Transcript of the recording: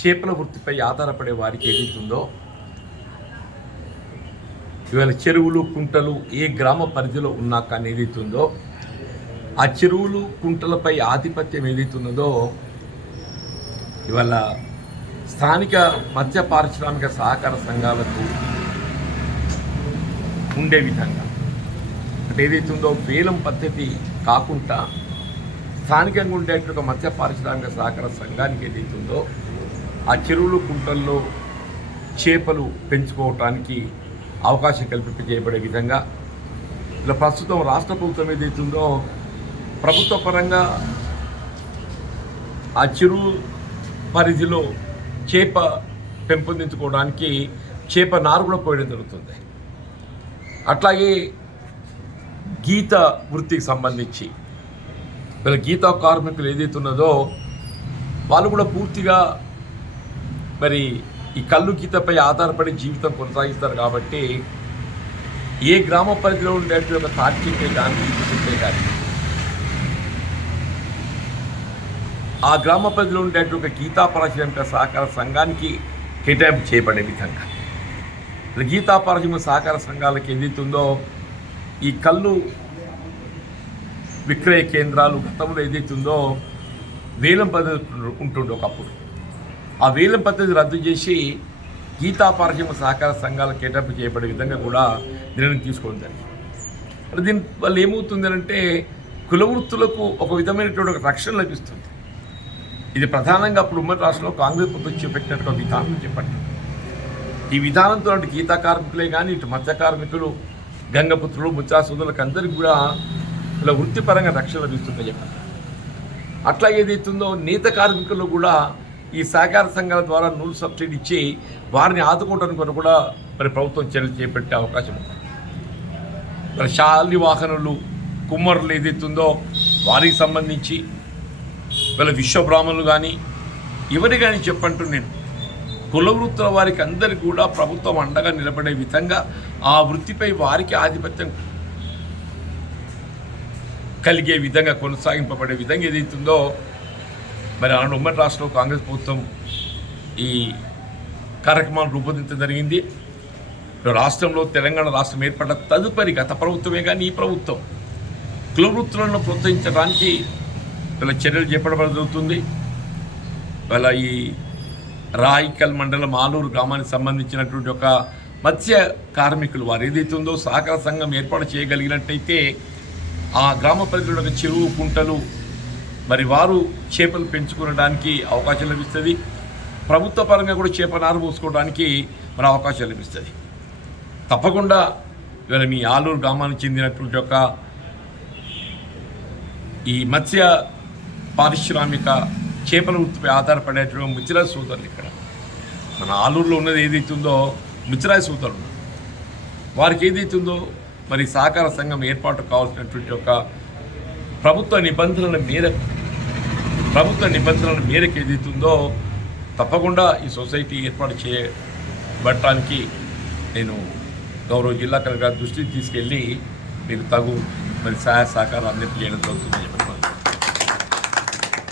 చేపల వృత్తిపై ఆధారపడే వారికి ఏదైతుందో ఇవాళ చెరువులు కుంటలు ఏ గ్రామ పరిధిలో ఉన్నా కానీ ఏదైతుందో ఆ చెరువులు కుంటలపై ఆధిపత్యం ఏదైతున్నదో ఇవాళ స్థానిక మత్స్య పారిశ్రామిక సహకార సంఘాలకు ఉండే విధంగా అంటే ఏదైతుందో వేలం పద్ధతి కాకుండా స్థానికంగా ఉండేటువంటి మత్స్య పారిశ్రామిక సహకార సంఘానికి ఏదైతుందో ఆ చెరువులు కుంటల్లో చేపలు పెంచుకోవటానికి అవకాశం కల్పింపజేయబడే విధంగా ఇలా ప్రస్తుతం రాష్ట్ర ప్రభుత్వం ఏదైతుందో ప్రభుత్వ పరంగా ఆ చెరువు పరిధిలో చేప పెంపొందించుకోవడానికి చేప నారు కూడా పోయడం జరుగుతుంది. అట్లాగే గీత వృత్తికి సంబంధించి వీళ్ళ గీతా కార్మికులు ఏదైతున్నదో వాళ్ళు కూడా పూర్తిగా మరి ఈ కళ్ళు గీతపై ఆధారపడి జీవితం కొనసాగిస్తారు. కాబట్టి ఏ గ్రామ పరిధిలో ఉండేటువంటి ఒక తార్కికే కానీ ఉంటే కానీ ఆ గ్రామ పరిధిలో ఉండేటువంటి ఒక గీతా పారిశ్రామిక సహకార సంఘానికి కేటాయింపు చేయబడే విధంగా గీతా పారిశ్రామిక సహకార సంఘాలకు ఏదైతుందో ఈ కళ్ళు విక్రయ కేంద్రాలు గతంలో ఏదైతుందో వేలం పద్ధతి ఉంటుండే ఒకప్పుడు. ఆ వేలం పద్ధతి రద్దు చేసి గీతా పారిశ్రామిక సహకార సంఘాలకు కేటాయింపు చేయబడే విధంగా కూడా నిర్ణయం తీసుకోవడం జరిగింది. అంటే దీని వల్ల ఏమవుతుంది అంటే కుల వృత్తులకు ఒక విధమైనటువంటి ఒక రక్షణ లభిస్తుంది. ఇది ప్రధానంగా అప్పుడు ఉమ్మడి రాష్ట్రంలో కాంగ్రెస్ ప్రభుత్వం చేపట్టినట్టు విధానం చెప్పండి. ఈ విధానంతో అంటే గీతా కార్మికులే కానీ ఇటు మత్స్య కార్మికులు గంగపుత్రులు ముత్సా సోదరులకు అందరికీ కూడా ఇలా వృత్తిపరంగా రక్షణ లభిస్తుందని చెప్పండి. అట్లా ఏదైతుందో నేత కార్మికులు కూడా ఈ సహకార సంఘాల ద్వారా నూలు సబ్సిడీ ఇచ్చి వారిని ఆదుకోవడానికి కొరకు కూడా మరి ప్రభుత్వం చర్యలు చేపట్టే అవకాశం ఉంది. మరి శాలి వాహనులు కుమ్మరులు ఏదైతుందో వారికి సంబంధించి వీళ్ళ విశ్వబ్రాహ్మణులు కానీ ఎవరి కానీ చెప్పంటూ నేను కుల వృత్తుల వారికి అందరికీ కూడా ప్రభుత్వం అండగా నిలబడే విధంగా ఆ వృత్తిపై వారికి ఆధిపత్యం కలిగే విధంగా కొనసాగింపబడే విధంగా ఏదైతుందో మరి అలాంటి ఉమ్మడి రాష్ట్రంలో కాంగ్రెస్ ప్రభుత్వం ఈ కార్యక్రమాలు రూపొందించడం జరిగింది. రాష్ట్రంలో తెలంగాణ రాష్ట్రం ఏర్పడ్డ తదుపరి గత ప్రభుత్వమే కానీ ఈ ప్రభుత్వం కుల వృత్తులను ప్రోత్సహించడానికి వీళ్ళ చర్యలు చేపట్టడం జరుగుతుంది. వాళ్ళ ఈ రాయికల్ మండలం ఆలూరు గ్రామానికి సంబంధించినటువంటి ఒక మత్స్య కార్మికులు వారు ఏదైతుందో సహకార సంఘం ఏర్పాటు చేయగలిగినట్టయితే ఆ గ్రామ పరిధిలో ఒక చెరువు కుంటలు మరి వారు చేపలు పెంచుకోవడానికి అవకాశం లభిస్తుంది. ప్రభుత్వ పరంగా కూడా చేప నారు పోసుకోవడానికి మరి అవకాశం లభిస్తుంది. తప్పకుండా ఇవాళ మీ ఆలూరు గ్రామానికి చెందినటువంటి ఒక ఈ మత్స్య పారిశ్రామిక చేపల వృత్తిపై ఆధారపడేటువంటి ముచ్చిరాజు సోదరులు ఇక్కడ మన ఆలూరులో ఉన్నది ఏదైతుందో ముచ్చిరాజు సోదరులు వారికి ఏదైతుందో మరి సహకార సంఘం ఏర్పాటు కావాల్సినటువంటి ఒక ప్రభుత్వ నిబంధనల మేరకు ఏదైతుందో తప్పకుండా ఈ సొసైటీ ఏర్పాటు చేయబట్టడానికి నేను గౌరవ జిల్లా కలెక్టర్ దృష్టికి తీసుకెళ్ళి మీకు తగు మరి సహాయ సహకారం అందరికీ చేయడం జరుగుతుందని చెప్పారు.